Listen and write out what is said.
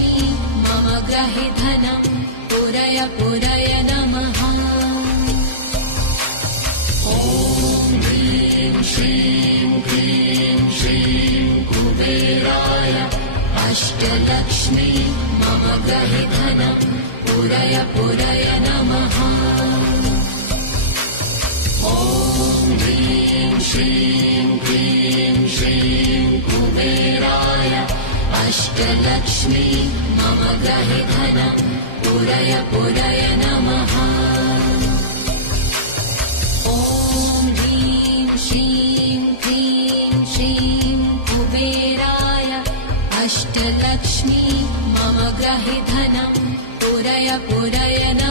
अष्टलक्ष्मी मम ग्रहे धनं पुरय पुरय नमः। ॐ ह्रीं श्रीं क्लीं श्रीं कुबेराय अष्टलक्ष्मी मम ग्रहे धनं पुरय पुरय नमः। ॐ ह्रीं श्रीं क्लीं श्रीं कुबेराय अष्टलक्ष्मी मम ग्रहे धनं पुरय पुरय नमः। ॐ ह्रीं श्रीं क्लीं श्रीं कुबेराय अष्टलक्ष्मी मम ग्रहे धनं पुरय पुरय